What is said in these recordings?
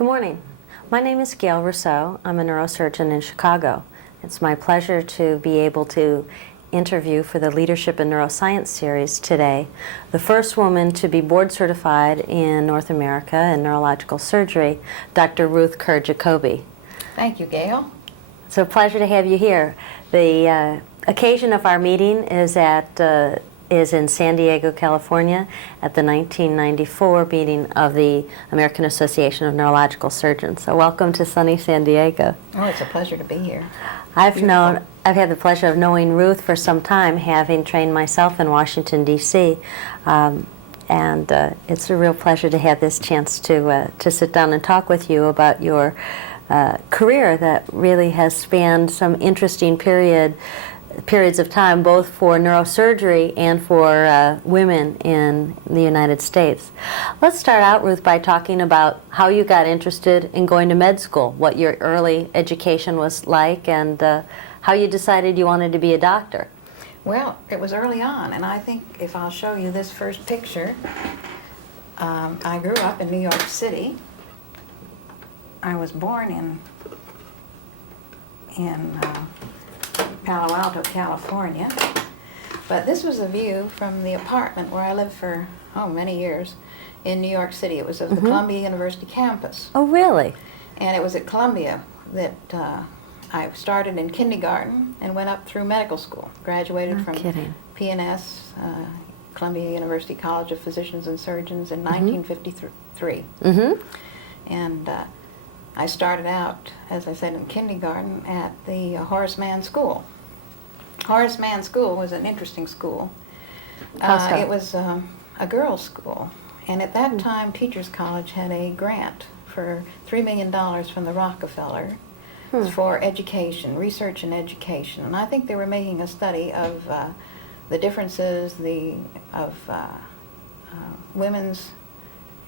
Good morning. My name is Gail Rosseau. I'm a neurosurgeon in Chicago. It's my pleasure to be able to interview for the Leadership in Neuroscience series today the first woman to be board certified in North America in neurological surgery, Dr. Ruth Kerr Jakoby. Thank you, Gail. It's a pleasure to have you here. The occasion of our meeting is in San Diego, California, at the 1994 meeting of the American Association of Neurological Surgeons. So welcome to sunny San Diego. Oh, it's a pleasure to be here. I've had the pleasure of knowing Ruth for some time, having trained myself in Washington, D.C., and it's a real pleasure to have this chance to sit down and talk with you about your career that really has spanned some interesting periods of time, both for neurosurgery and for women in the United States. Let's start out, Ruth, by talking about how you got interested in going to med school, what your early education was like, and how you decided you wanted to be a doctor. Well, it was early on, and I think if I'll show you this first picture, I grew up in New York City. I was born in Palo Alto, California, but this was a view from the apartment where I lived for, many years in New York City. It was of the Columbia University campus. Oh, really? And it was at Columbia that I started in kindergarten and went up through medical school. Graduated from PNS, Columbia University College of Physicians and Surgeons in 1953. And I started out, as I said, in kindergarten at the Horace Mann School. Horace Mann School was an interesting school. It was a girls' school, and at that time Teachers College had a grant for $3 million from the Rockefeller for education, research and education. And I think they were making a study of the differences of women's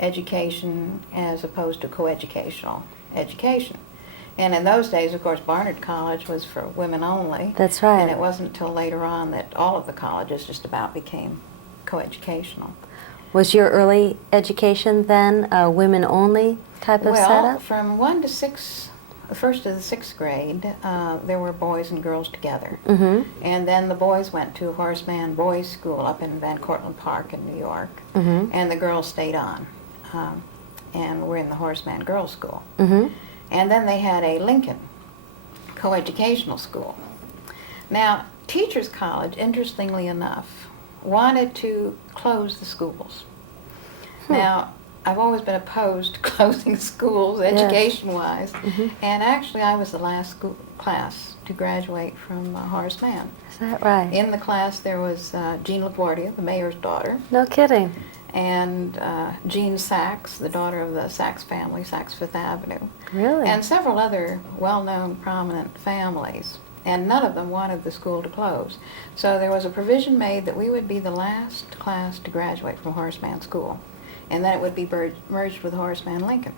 education as opposed to coeducational education. And in those days, of course, Barnard College was for women only. That's right. And it wasn't until later on that all of the colleges just about became coeducational. Was your early education then a women-only type of setup? Well, from 1 to 6, the first to the 6th grade, there were boys and girls together. And then the boys went to Horace Mann Boys School up in Van Cortlandt Park in New York, and the girls stayed on. And were in the Horace Mann Girls' School. And then they had a Lincoln coeducational school. Now, Teachers College, interestingly enough, wanted to close the schools. Now, I've always been opposed to closing schools, education-wise, and actually I was the last class to graduate from Horace Mann. Is that right? In the class there was Jean LaGuardia, the mayor's daughter. No kidding. And Jean Sachs, the daughter of the Sachs family, Sachs Fifth Avenue. Really? And several other well-known, prominent families. And none of them wanted the school to close. So there was a provision made that we would be the last class to graduate from Horace Mann School. And then it would be merged with Horace Mann Lincoln.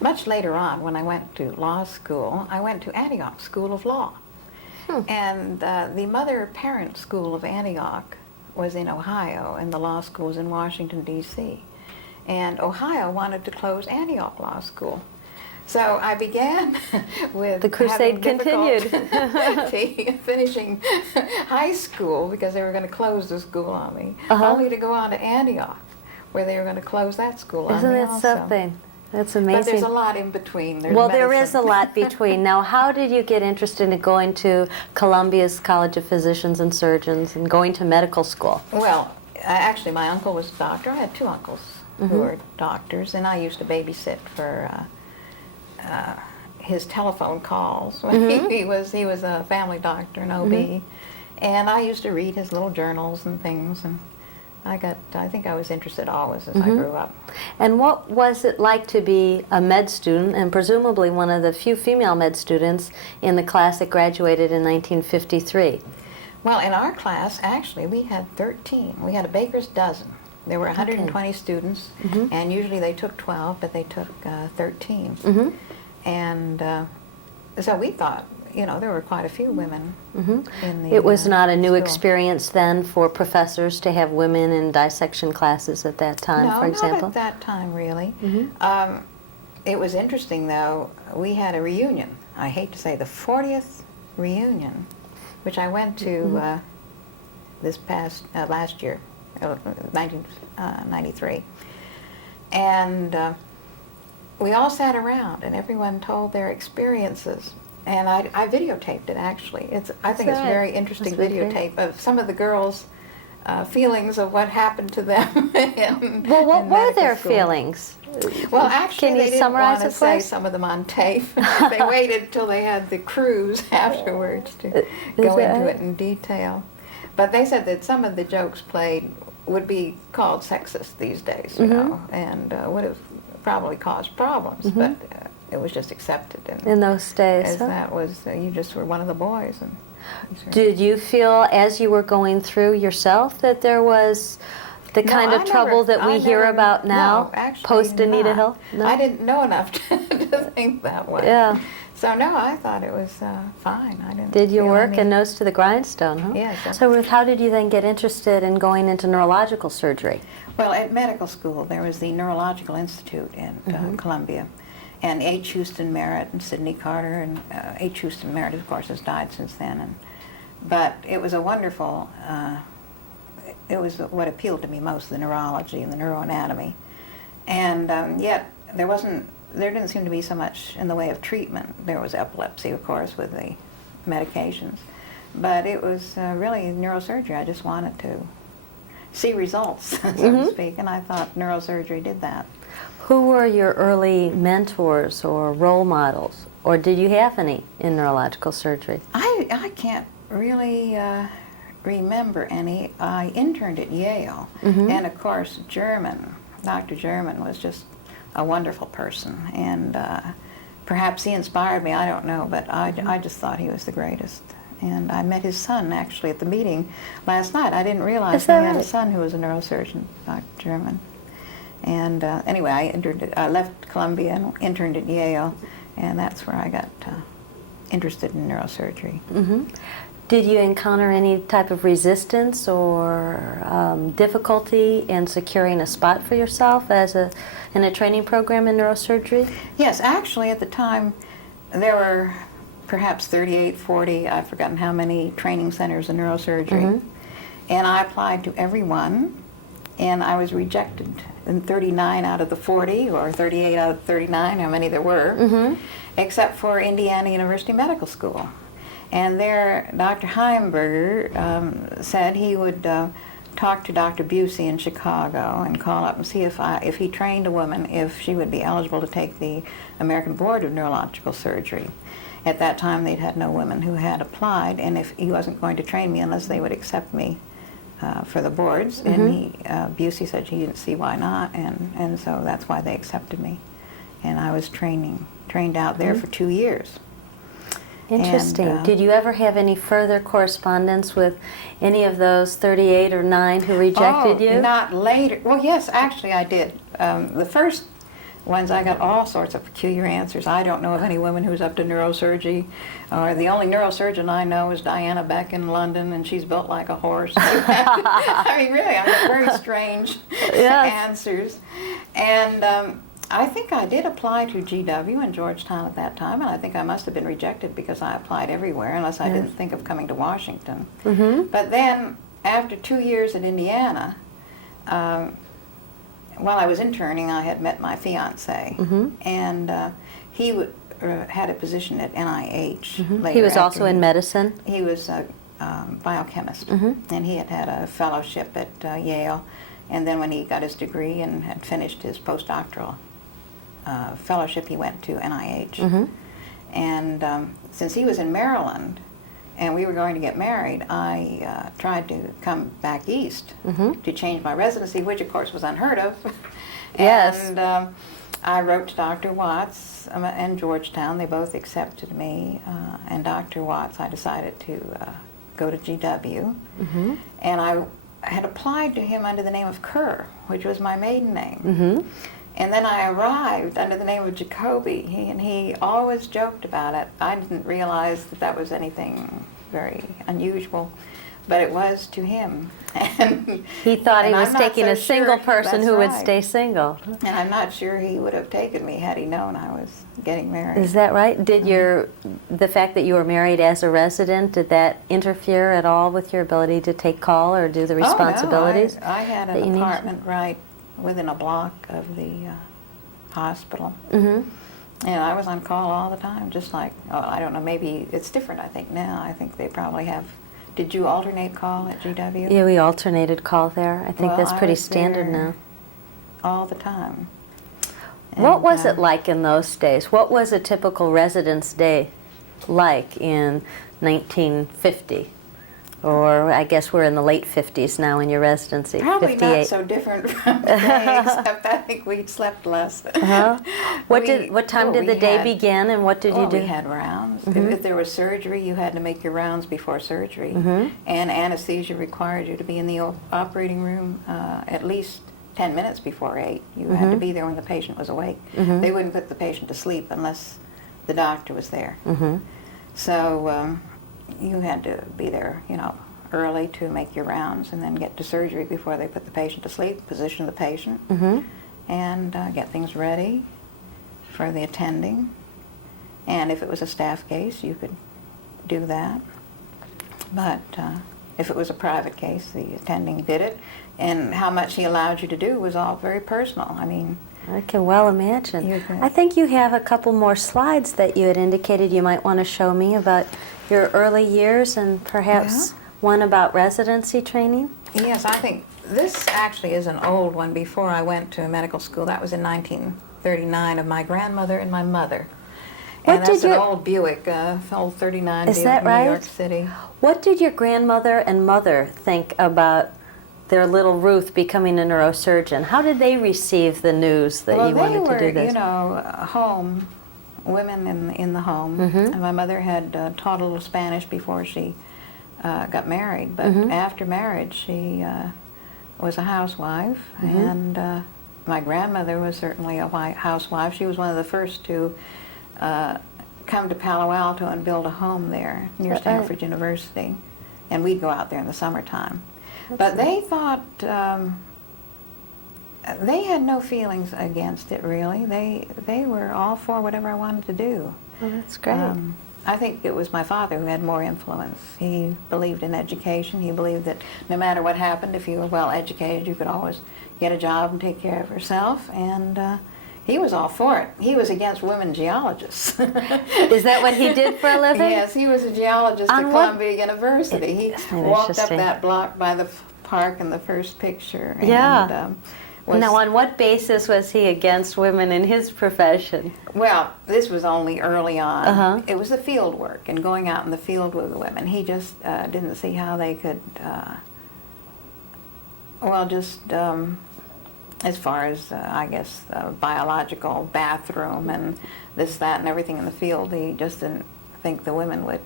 Much later on, when I went to law school, I went to Antioch School of Law. And the mother-parent school of Antioch was in Ohio, and the law school was in Washington, D.C. And Ohio wanted to close Antioch Law School. So I began with the crusade continued. Finishing high school because they were going to close the school on me, only to go on to Antioch, where they were going to close that school on me. Isn't that something? That's amazing. But there's a lot in between. There's there is a lot between. Now, how did you get interested in going to Columbia's College of Physicians and Surgeons and going to medical school? Well, actually, my uncle was a doctor. I had 2 uncles who were doctors, and I used to babysit for his telephone calls. He was a family doctor, an OB, and I used to read his little journals and things, and I think I was interested always as I grew up. And what was it like to be a med student, and presumably one of the few female med students in the class that graduated in 1953? Well, in our class, actually, we had 13. We had a baker's dozen. There were 120 students, and usually they took 12, but they took 13. And so we thought, there were quite a few women in the It was not a new school. experience then for professors to have women in dissection classes at that time, for example? No, not at that time, really. It was interesting, though. We had a reunion. I hate to say the 40th reunion, which I went to this past last year, 1993, and we all sat around, and everyone told their experiences. And I videotaped it, actually. I think it's a very interesting videotape of some of the girls' feelings of what happened to them. Well, what were their feelings? Well, actually, they didn't want to say us? some of them on tape. They waited till they had the cruise afterwards to go into it in detail. But they said that some of the jokes played would be called sexist these days, you know, and would have probably caused problems, but it was just accepted. In those days. As that was, you just were one of the boys. And did you feel, as you were going through yourself, that there was the kind of trouble that we hear about now, no, actually post Anita Hill? No? I didn't know enough to think that way. Yeah. So no, I thought it was fine. I didn't. Did you feel work any... and nose to the grindstone, huh? Yes. So Ruth, how did you then get interested in going into neurological surgery? Well, at medical school, there was the Neurological Institute in Columbia, and H. Houston Merritt and Sidney Carter, and H. Houston Merritt, of course, has died since then. But it was a wonderful, it was what appealed to me most, the neurology and the neuroanatomy. And yet, there didn't seem to be so much in the way of treatment. There was epilepsy, of course, with the medications. But it was really neurosurgery. I just wanted to see results, so to speak, and I thought neurosurgery did that. Who were your early mentors or role models, or did you have any in neurological surgery? I can't really remember any. I interned at Yale, and of course Dr. German was just a wonderful person, and perhaps he inspired me, I don't know, but I just thought he was the greatest. And I met his son, actually, at the meeting last night. I didn't realize he had a son who was a neurosurgeon, Dr. German. And anyway, I left Columbia and interned at Yale, and that's where I got interested in neurosurgery. Did you encounter any type of resistance or difficulty in securing a spot for yourself in a training program in neurosurgery? Yes, actually, at the time, there were perhaps 38, 40, I've forgotten how many training centers in neurosurgery. And I applied to every one, and I was rejected in 39 out of the 40, or 38 out of 39, how many there were, except for Indiana University Medical School. And there, Dr. Heimberger said he would talk to Dr. Busey in Chicago and call up and see if he trained a woman, if she would be eligible to take the American Board of Neurological Surgery. At that time, they'd had no women who had applied, and if he wasn't going to train me unless they would accept me for the boards, and Busey said he didn't see why not, and so that's why they accepted me. And I was trained out there for 2 years. Interesting. And, did you ever have any further correspondence with any of those 38 or 9 who rejected you? Not later. Well, yes, actually I did. The first ones, I got all sorts of peculiar answers. I don't know of any woman who's up to neurosurgery. The only neurosurgeon I know is Diana Beck in London, and she's built like a horse. I mean, really, I got very strange answers. And I think I did apply to GW in Georgetown at that time, and I think I must have been rejected because I applied everywhere, unless I didn't think of coming to Washington. But then, after 2 years at Indiana, while I was interning, I had met my fiance, and he had a position at NIH. Later he was also in medicine? He was a biochemist, and he had a fellowship at Yale, and then when he got his degree and had finished his postdoctoral fellowship, he went to NIH. And since he was in Maryland, and we were going to get married, I tried to come back east to change my residency, which of course was unheard of. And I wrote to Dr. Watts in Georgetown. They both accepted me. And Dr. Watts, I decided to go to GW. And I had applied to him under the name of Kerr, which was my maiden name. And then I arrived under the name of Jakoby, and he always joked about it. I didn't realize that that was anything very unusual. but it was to him. And he thought he and was I'm not taking so a single sure- person that's who would right. stay single. And I'm not sure he would have taken me had he known I was getting married. Is that right? Did the fact that you were married as a resident, did that interfere at all with your ability to take call or do the responsibilities? Oh, no, I had that an you needed? apartment right within a block of the hospital. Mm-hmm. And I was on call all the time, just like, I don't know, maybe it's different, I think, now. I think they probably have. Did you alternate call at GW? Yeah, we alternated call there. I think Well, that's I pretty was standard there now. all the time. What And, was it like in those days? What was a typical residence day like in 1950? Or I guess we're in the late 50s now in your residency. Probably 58. not so different from today, except I think we slept less. Uh-huh. What time did the day had- begin, and what did you do? We had rounds. Mhm. If there was surgery, you had to make your rounds before surgery. Mhm. And anesthesia required you to be in the operating room at least 10 minutes before 8. You had to be there when the patient was awake. Mhm. They wouldn't put the patient to sleep unless the doctor was there. Mm-hmm. So you had to be there, early to make your rounds and then get to surgery before they put the patient to sleep, position the patient, Mm-hmm. and get things ready for the attending. And if it was a staff case, you could do that. But if it was a private case, the attending did it. And how much he allowed you to do was all very personal. I mean, I can well imagine. You can. I think you have a couple more slides that you had indicated you might want to show me about your early years and perhaps one about residency training. yes, I think this actually is an old one before I went to medical school. That was in 1939 of my grandmother and my mother. What And that's did an your- old Buick, old 39 Is Buick that in right? New York City. What did your grandmother and mother think about their little Ruth becoming a neurosurgeon? How did they receive the news that you wanted to do this? They were, home, women in the home. Mhm. And my mother had taught a little Spanish before she got married, but Mhm. after marriage she was a housewife, Mhm. and my grandmother was certainly a housewife. She was one of the first to come to Palo Alto and build a home there near Is that right? Stanford University, and we'd go out there in the summertime. That's But nice. they thought, they had no feelings against it, really. They were all for whatever I wanted to do. Oh, that's great. I think it was my father who had more influence. He believed in education. He believed that no matter what happened, if you were well educated, you could always get a job and take care of yourself. And he was all for it. He was against women geologists. Is that what he did for a living? Yes, he was a geologist On at what- Columbia University. He Isn't that walked up interesting? that block by the park in the first picture. Yeah. And, was, Now, on what basis was he against women in his profession? well, this was only early on. Uh-huh. It was the field work and going out in the field with the women. He just didn't see how they could, as far as, I guess, biological bathroom and this, that, and everything in the field, he just didn't think the women would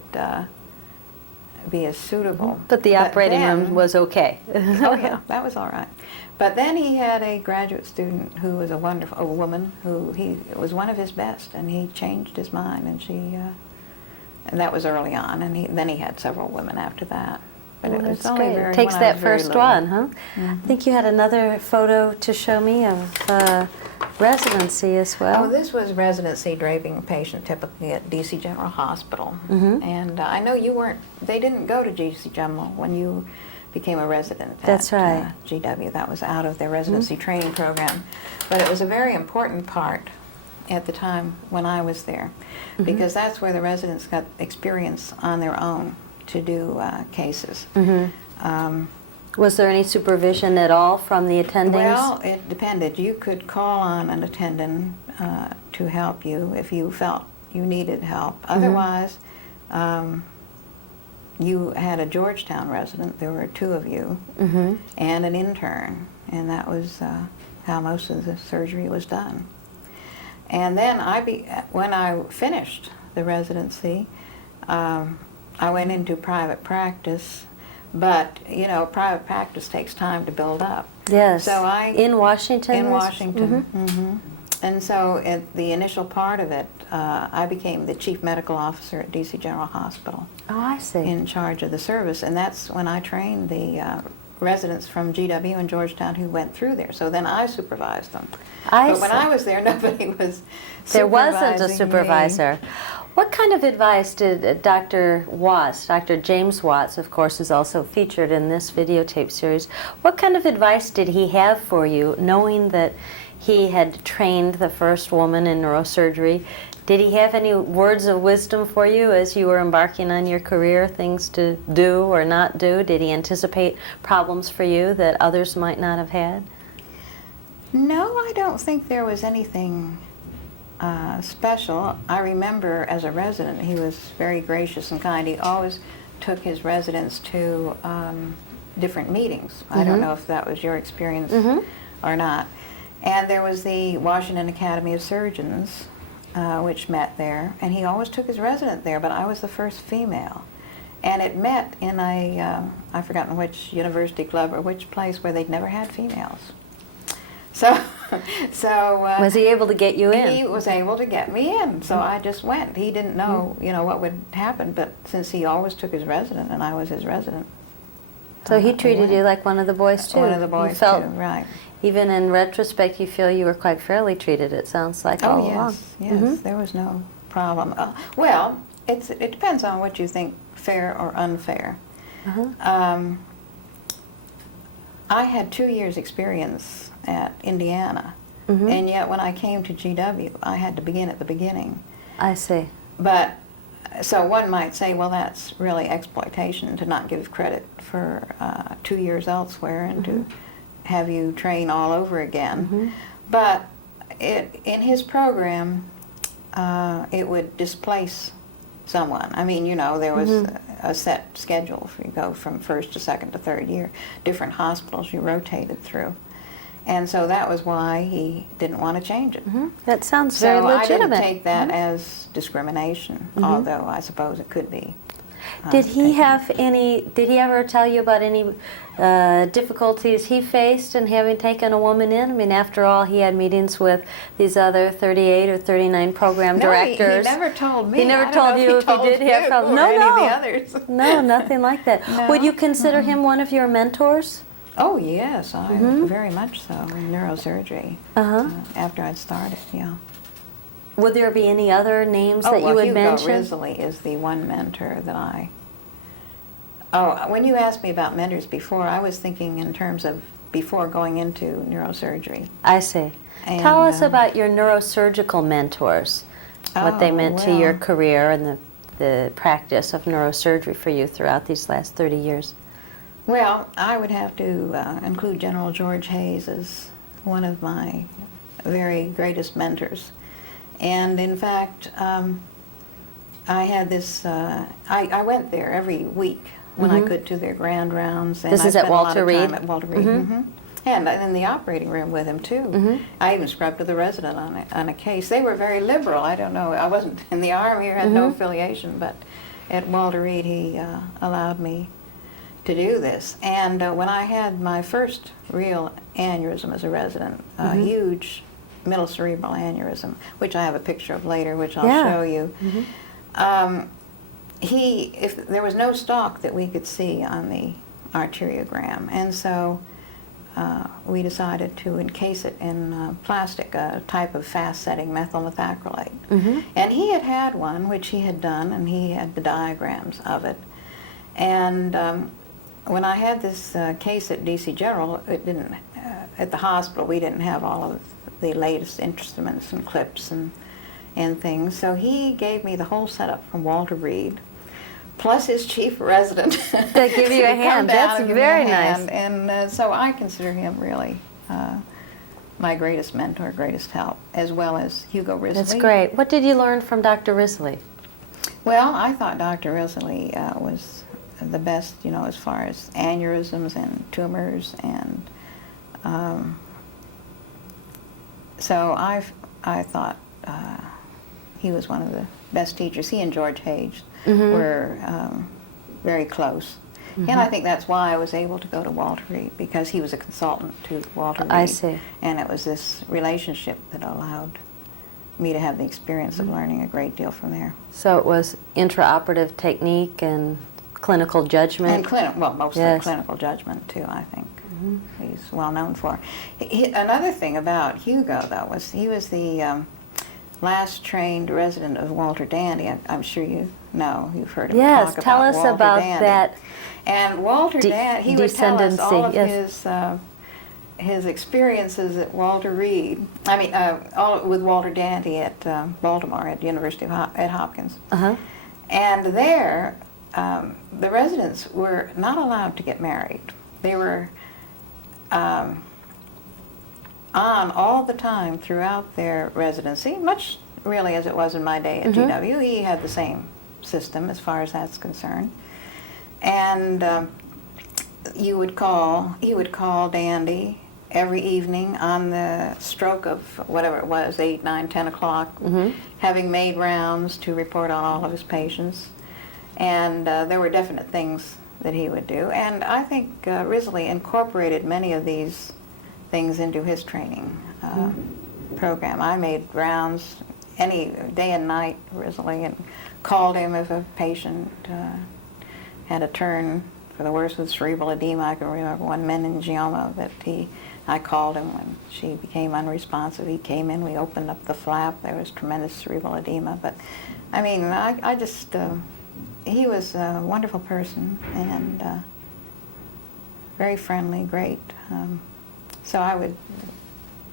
be as suitable. But the operating then- room was okay. Oh yeah, that was all right. But then he had a graduate student who was a woman who it was one of his best, and he changed his mind, and and that was early on, and then he had several women after that. But Well, it was that's only great. very, Takes when I that was very first little. one, huh? Mhm. I think you had another photo to show me of residency as well. Oh, this was residency draping a patient typically at DC General Hospital. Mhm. And I know they didn't go to DC General when you became a resident That's at right. GW. That was out of their residency training program. But it was a very important part at the time when I was there, because that's where the residents got experience on their own to do cases. Was there any supervision at all from the attendings? Well, it depended. You could call on an attendant to help you if you felt you needed help. Otherwise, you had a Georgetown resident. There were 2 of you, and an intern, and that was how most of the surgery was done. And then when I finished the residency, I went into private practice. But, private practice takes time to build up. Yes. So in Washington? In this- Washington. And so at the initial part of it, I became the chief medical officer at DC General Hospital. Oh, I see. In charge of the service, and that's when I trained the residents from GW and Georgetown who went through there. So then I supervised them. But when I was there, nobody was There wasn't a supervising supervisor. me. What kind of advice did Dr. Watts, Dr. James Watts, of course, is also featured in this videotape series, what kind of advice did he have for you, knowing that he had trained the first woman in neurosurgery? Did he have any words of wisdom for you as you were embarking on your career, things to do or not do? Did he anticipate problems for you that others might not have had? No, I don't think there was anything special. I remember as a resident, he was very gracious and kind. He always took his residents to different meetings. I don't know if that was your experience or not. And there was the Washington Academy of Surgeons, which met there, and he always took his resident there, but I was the first female. And it met in a, I've forgotten which university club or which place where they'd never had females. So was he able to get you in? He was able to get me in, so I just went. He didn't know, you know, what would happen, but since he always took his resident and I was his resident. So he treated you like one of the boys too? One of the boys you felt, too, right. Even in retrospect, you feel you were quite fairly treated, it sounds like, all along. Yes, there was no problem. Well, it depends on what you think fair or unfair. I had 2 years experience at Indiana, and yet when I came to GW, I had to begin at the beginning. I see. But, so one might say, well, that's really exploitation to not give credit for 2 years elsewhere and to have you train all over again. But in his program, it would displace someone. I mean, you know, there was a set schedule for you go from first to second to third year, different hospitals you rotated through. And so that was why he didn't want to change it. That sounds very legitimate. I didn't take that as discrimination, although I suppose it could be. Did he ever tell you about any difficulties he faced in having taken a woman in? I mean, after all, he had meetings with these other 38 or 39 program directors. He never told me. He never told you if he did have problems. No, any of the others. No, nothing like that. No. Would you consider him one of your mentors? Oh, yes, I very much so, in neurosurgery, after I'd started, yeah. Would there be any other names that you would mention? Hugo Risley is the one mentor that I... Oh, when you asked me about mentors before, I was thinking in terms of before going into neurosurgery. I see. And, tell us about your neurosurgical mentors, what they meant to your career and the practice of neurosurgery for you throughout these last 30 years. Well, I would have to include General George Hayes as one of my very greatest mentors. And in fact, I had this, I went there every week when I could to their grand rounds. And this is at Walter Reed? At Walter Reed, And in the operating room with him, too. I even scrubbed with the resident on a case. They were very liberal. I don't know, I wasn't in the Army or had no affiliation, but at Walter Reed he allowed me to do this. And when I had my first real aneurysm as a resident, a huge middle cerebral aneurysm, which I have a picture of later, which I'll show you. If there was no stalk that we could see on the arteriogram, and so we decided to encase it in plastic, a type of fast-setting methyl methacrylate. And he had one, which he had done, and he had the diagrams of it. And when I had this case at DC General, it didn't, at the hospital, we didn't have all of the latest instruments and clips and things. So he gave me the whole setup from Walter Reed, plus his chief resident. They give you a hand. That's very nice. And so I consider him really my greatest mentor, greatest help, as well as Hugo Risley. That's great. What did you learn from Dr. Risley? Well, I thought Dr. Risley was the best, you know, as far as aneurysms and tumors, and so I thought he was one of the best teachers. He and George Hayes were very close. And I think that's why I was able to go to Walter Reed, because he was a consultant to Walter Reed. I see. And it was this relationship that allowed me to have the experience of learning a great deal from there. So it was intraoperative technique and clinical judgment? And mostly clinical judgment, too, I think. He's well known for. Another thing about Hugo, though, was he was the last trained resident of Walter Dandy. I'm sure you know, you've heard him talk about tell us Walter about Dandy. that. And Walter Dandy, he would tell us all of his experiences at Walter Reed. I mean, all with Walter Dandy at Baltimore at the University at Hopkins. And there, the residents were not allowed to get married. They were on all the time throughout their residency, much really as it was in my day at GW. He had the same system as far as that's concerned. And he would call Dandy every evening on the stroke of whatever it was, 8, 9, 10 o'clock, having made rounds to report on all of his patients. And there were definite things that he would do. And I think Risley incorporated many of these things into his training program. I made rounds any day and night, Risley, and called him if a patient had a turn for the worse with cerebral edema. I can remember one meningioma that I called him when she became unresponsive. He came in, we opened up the flap, there was tremendous cerebral edema. But I mean, I just, he was a wonderful person and very friendly, great. So I would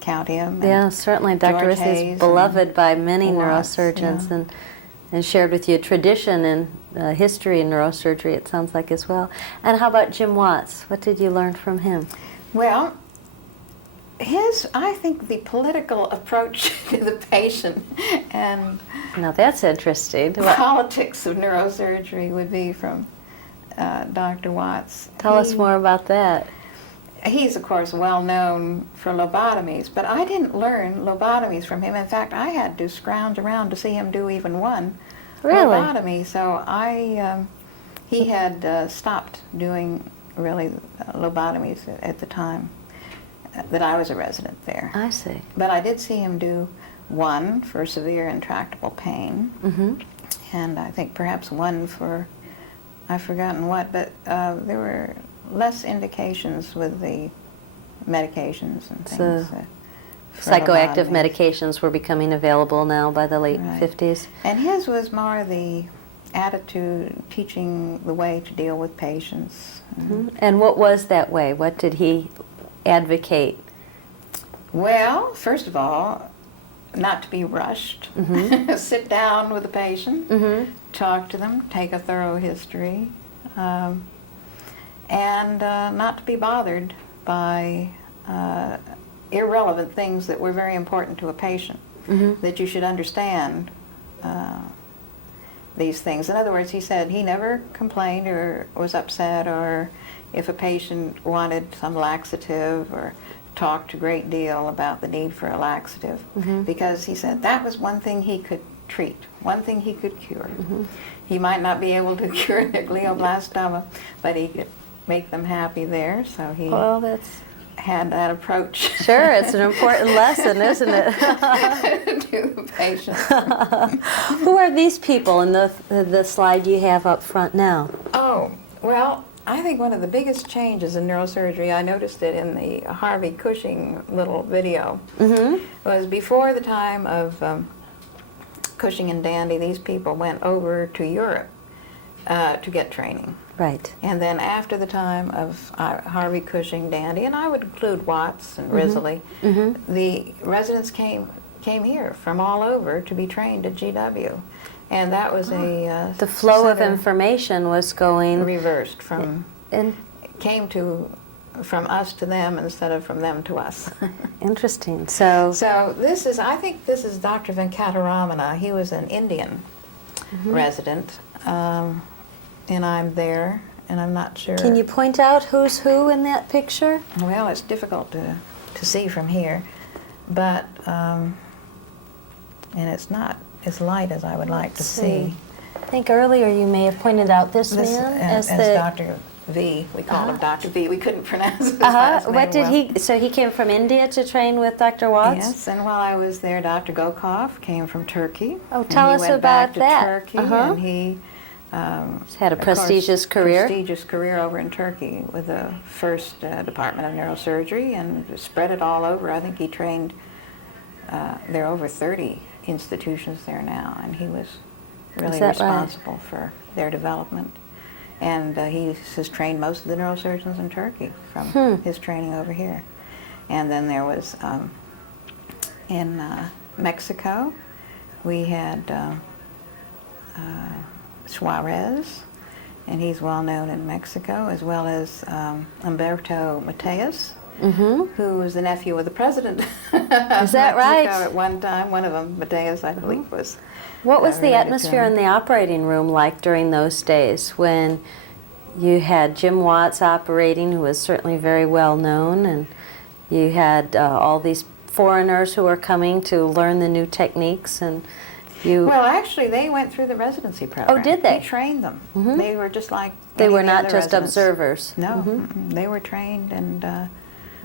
count him. Yeah, certainly. Dr. Isley is beloved by many neurosurgeons and shared with you a tradition and history in neurosurgery, it sounds like, as well. And how about Jim Watts? What did you learn from him? Well, I think the political approach to the patient and now that's interesting. Politics of neurosurgery would be from Dr. Watts. Tell us more about that. He's, of course, well known for lobotomies, but I didn't learn lobotomies from him. In fact, I had to scrounge around to see him do even one lobotomy. So he had stopped doing really lobotomies at the time that I was a resident there. I see. But I did see him do one for severe intractable pain, and I think perhaps one for, I've forgotten what, but there were less indications with the medications and things. Psychoactive medications were becoming available now by the late 50s. And his was more the attitude, teaching the way to deal with patients. And what was that way? What did he advocate? Well, first of all, not to be rushed. Sit down with the patient, talk to them, take a thorough history, and not to be bothered by irrelevant things that were very important to a patient, that you should understand these things. In other words, he said he never complained or was upset, or if a patient wanted some laxative, or talked a great deal about the need for a laxative, because he said that was one thing he could treat, one thing he could cure. He might not be able to cure their glioblastoma, but he could make them happy there, so he had that approach. Sure, it's an important lesson, isn't it? To the patient. Who are these people in the slide you have up front now? Oh, well, I think one of the biggest changes in neurosurgery, I noticed it in the Harvey Cushing little video, was before the time of Cushing and Dandy, these people went over to Europe to get training. Right. And then after the time of Harvey, Cushing, Dandy, and I would include Watts and Risley, the residents came here from all over to be trained at GW. And that was the flow of information was going reversed from from us to them instead of from them to us. Interesting. So this is, I think this is Dr. Venkataramana. He was an Indian resident, and I'm there, and I'm not sure. Can you point out who's who in that picture? Well, it's difficult to see from here, but and it's not as light as I would like to see. I think earlier you may have pointed out this man as the Dr. V. We called him Dr. V. We couldn't pronounce his last name What did well. he? So he came from India to train with Dr. Watts. Yes, and while I was there, Dr. Gokov came from Turkey. Oh, tell us went about back to that. Turkey, and he He's had a of course, prestigious career. Prestigious career over in Turkey with the first department of neurosurgery, and spread it all over. I think he trained. There are over 30 institutions there now, and he was really responsible for their development. And he has trained most of the neurosurgeons in Turkey from his training over here. And then there was in Mexico, we had Suarez, and he's well known in Mexico, as well as Humberto Mateus, who was the nephew of the president of Is that Mexico right? at one time. One of them, Mateus, I believe, was. What was the related to atmosphere him. in the operating room like during those days when you had Jim Watts operating, who was certainly very well known, and you had all these foreigners who were coming to learn the new techniques, and you... Well, actually, they went through the residency program. Oh, did they? He trained them. They were just like They any were of the not other just residents. observers. No, they were trained and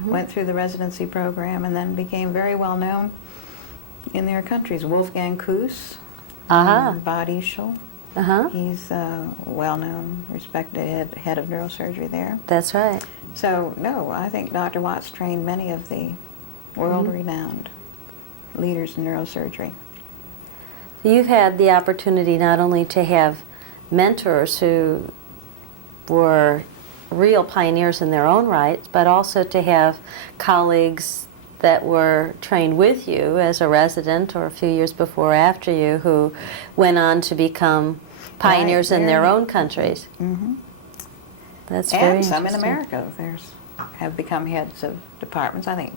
went through the residency program, and then became very well known in their countries. Wolfgang Kuss, Bad Ischl. He's well known, respected head of neurosurgery there. That's right. So, no, I think Dr. Watts trained many of the world-renowned leaders in neurosurgery. You've had the opportunity not only to have mentors who were real pioneers in their own right, but also to have colleagues that were trained with you as a resident or a few years before or after you who went on to become pioneers in their own countries. That's very And some in interesting. America have become heads of departments. I think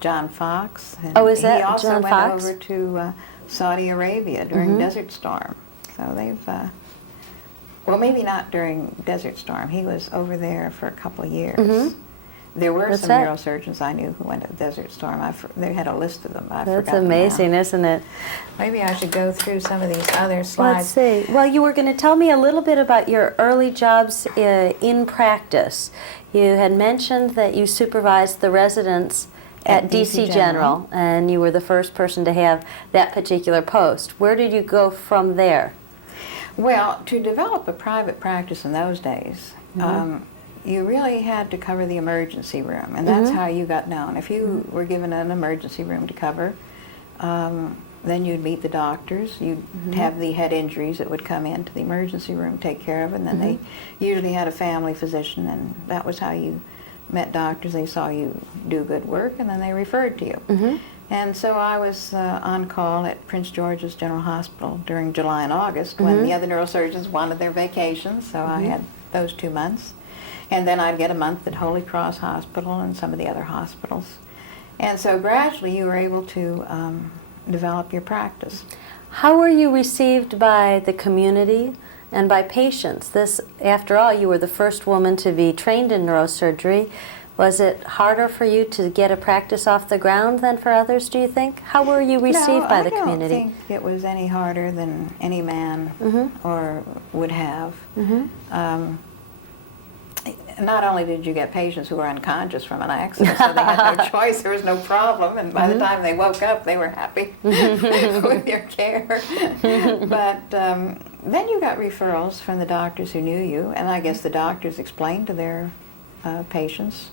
John Fox. And Oh, is that he also John went Fox? over to Saudi Arabia during Desert Storm. So they've, well, maybe not during Desert Storm. He was over there for a couple of years. There were What's some that? neurosurgeons I knew who went to Desert Storm. They had a list of them. I've That's forgotten amazing, now. isn't it? Maybe I should go through some of these other slides. Let's see. Well, you were going to tell me a little bit about your early jobs in practice. You had mentioned that you supervised the residents at DC General, and you were the first person to have that particular post. Where did you go from there? Well, to develop a private practice in those days, you really had to cover the emergency room, and that's how you got known. If you were given an emergency room to cover, then you'd meet the doctors. You'd have the head injuries that would come into the emergency room, take care of, and then they usually had a family physician, and that was how you met doctors. They saw you do good work, and then they referred to you. And so I was on call at Prince George's General Hospital during July and August when the other neurosurgeons wanted their vacations, so I had those 2 months. And then I'd get a month at Holy Cross Hospital and some of the other hospitals. And so gradually you were able to develop your practice. How were you received by the community and by patients? This, after all, you were the first woman to be trained in neurosurgery. Was it harder for you to get a practice off the ground than for others, do you think? How were you received by the community? I don't think it was any harder than any man or would have. Not only did you get patients who were unconscious from an accident, so they had no choice, there was no problem, and by the time they woke up, they were happy with your care. But then you got referrals from the doctors who knew you, and I guess the doctors explained to their patients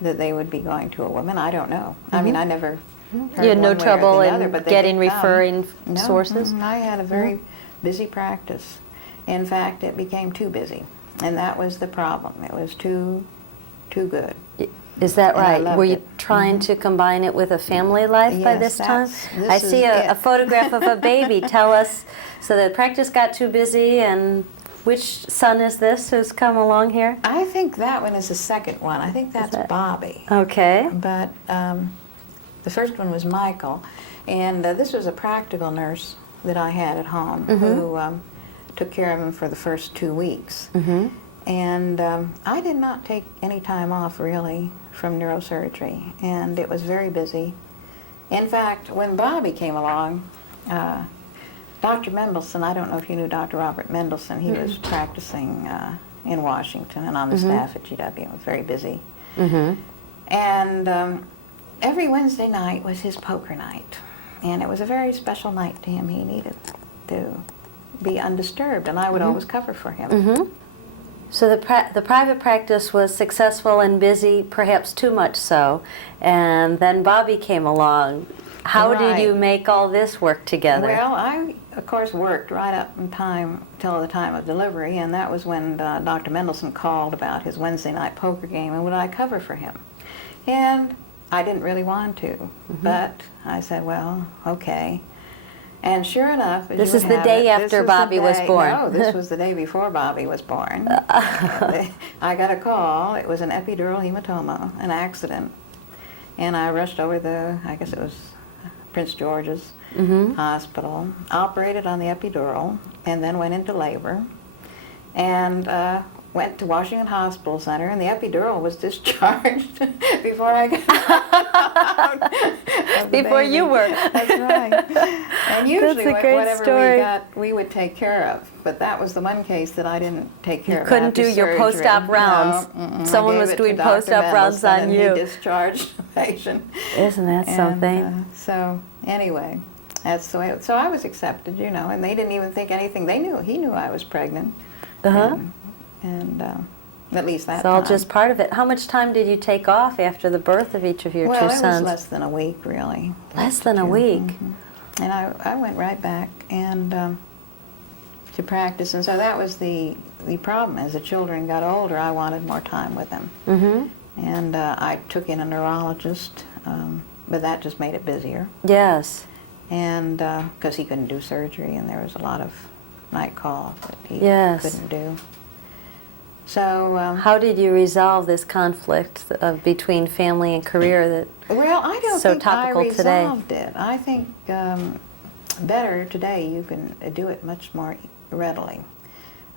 that they would be going to a woman. I don't know. I mean, I never heard You had no one way or trouble the in other, but they getting did come. referring No, sources? I had a very busy practice. In fact, it became too busy, and that was the problem. It was too good. Is that And I right? loved Were you it. trying to combine it with a family life by Yes, this time? this I is see a it. photograph of a baby. Tell us, so the practice got too busy, and which son is this who's come along here? I think that one is the second one. I think that's Bobby. Okay. But the first one was Michael, and this was a practical nurse that I had at home who took care of him for the first 2 weeks. And I did not take any time off, really, from neurosurgery, and it was very busy. In fact, when Bobby came along, Dr. Mendelsohn, I don't know if you knew Dr. Robert Mendelsohn, he was practicing in Washington and on the staff at GW. I was very busy. Mm-hmm. And every Wednesday night was his poker night. And it was a very special night to him. He needed to be undisturbed, and I would always cover for him. Mm-hmm. So the private practice was successful and busy, perhaps too much so, and then Bobby came along. How did you make all this work together? Well, I, of course, worked right up in time till the time of delivery, and that was when Dr. Mendelsohn called about his Wednesday night poker game and would I cover for him. And I didn't really want to, but I said, well, okay. And sure enough, this is the day after Bobby was born. No, this was the day before Bobby was born. I got a call. It was an epidural hematoma, an accident. And I rushed over I guess it was Prince George's Hospital, operated on the epidural, and then went into labor. And went to Washington Hospital Center, and the epidural was discharged before I got before you were. That's right. And usually whatever story. we got, we would take care of. But that was the one case that I didn't take care of. You couldn't do your post-op rounds. No, someone was doing post-op rounds on you. And he discharged the patient. Isn't that something? So anyway, that's the way. So I was accepted, and they didn't even think anything. He knew I was pregnant. And at least that It's all time. just part of it. How much time did you take off after the birth of each of your two sons? Well, it was less than a week, really. Less than a week? Mm-hmm. And I went right back and to practice. And so that was the problem. As the children got older, I wanted more time with them. Mm-hmm. And I took in a neurologist, but that just made it busier. Yes. And because he couldn't do surgery, and there was a lot of night call that he couldn't do. So how did you resolve this conflict between family and career that well, I don't so think topical I today? resolved it. I think better today you can do it much more readily.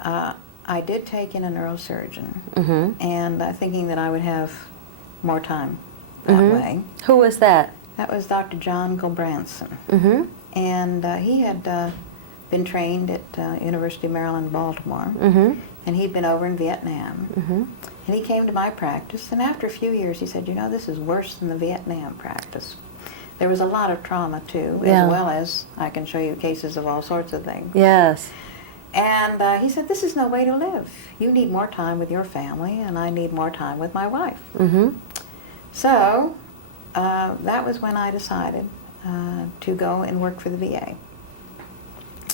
I did take in a neurosurgeon, and thinking that I would have more time that way. Who was that? That was Dr. John Gilbranson, and he had been trained at University of Maryland, Baltimore. And he'd been over in Vietnam. And he came to my practice, and after a few years he said, this is worse than the Vietnam practice. There was a lot of trauma, too, as well as I can show you cases of all sorts of things. Yes. And he said, this is no way to live. You need more time with your family, and I need more time with my wife. So that was when I decided to go and work for the VA.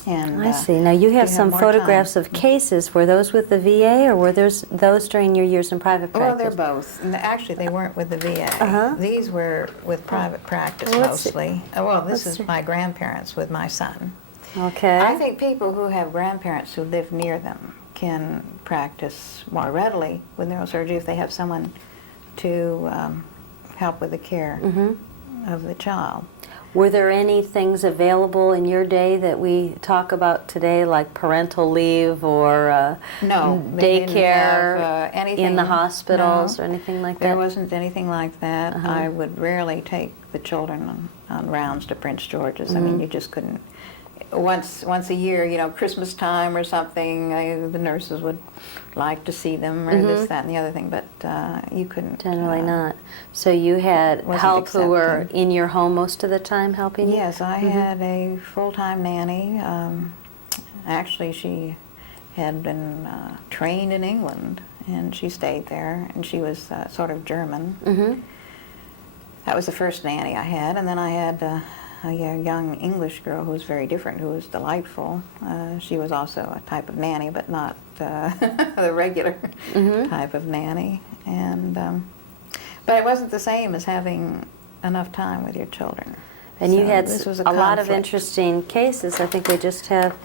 And, I see. Now you have some photographs of cases. Were those with the VA, or were those during your years in private practice? Well, they're both. And actually, they weren't with the VA. These were with private practice mostly. Well, this is my grandparents with my son. Okay. I think people who have grandparents who live near them can practice more readily with neurosurgery if they have someone to help with the care of the child. Were there any things available in your day that we talk about today, like parental leave or daycare in the hospitals or anything like that? There wasn't anything like that. I would rarely take the children on rounds to Prince George's. I mean, you just couldn't. Once a year, Christmas time or something, the nurses would like to see them or this, that, and the other thing, but you couldn't. Generally not. So you had help who were in your home most of the time helping you? Yes, I had a full-time nanny. Actually, she had been trained in England, and she stayed there, and she was sort of German. That was the first nanny I had, and then I had a young English girl who was very different, who was delightful. She was also a type of nanny, but not the regular type of nanny. And but it wasn't the same as having enough time with your children. And so you had a lot of interesting cases. I think we just have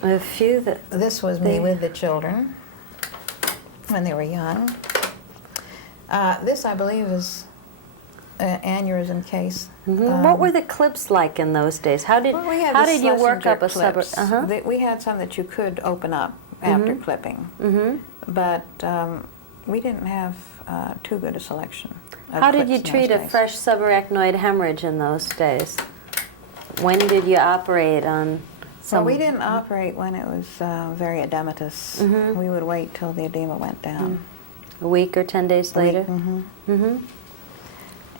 a few that... This was me with the children when they were young. This, I believe, is an aneurysm case. What were the clips like in those days? How did you work up a suburb? We had some that you could open up after clipping, but we didn't have too good a selection of How did you clips in treat those a days. fresh subarachnoid hemorrhage in those days? When did you operate on Well, we didn't operate when it was very edematous. We would wait till the edema went down. A week or 10 days later?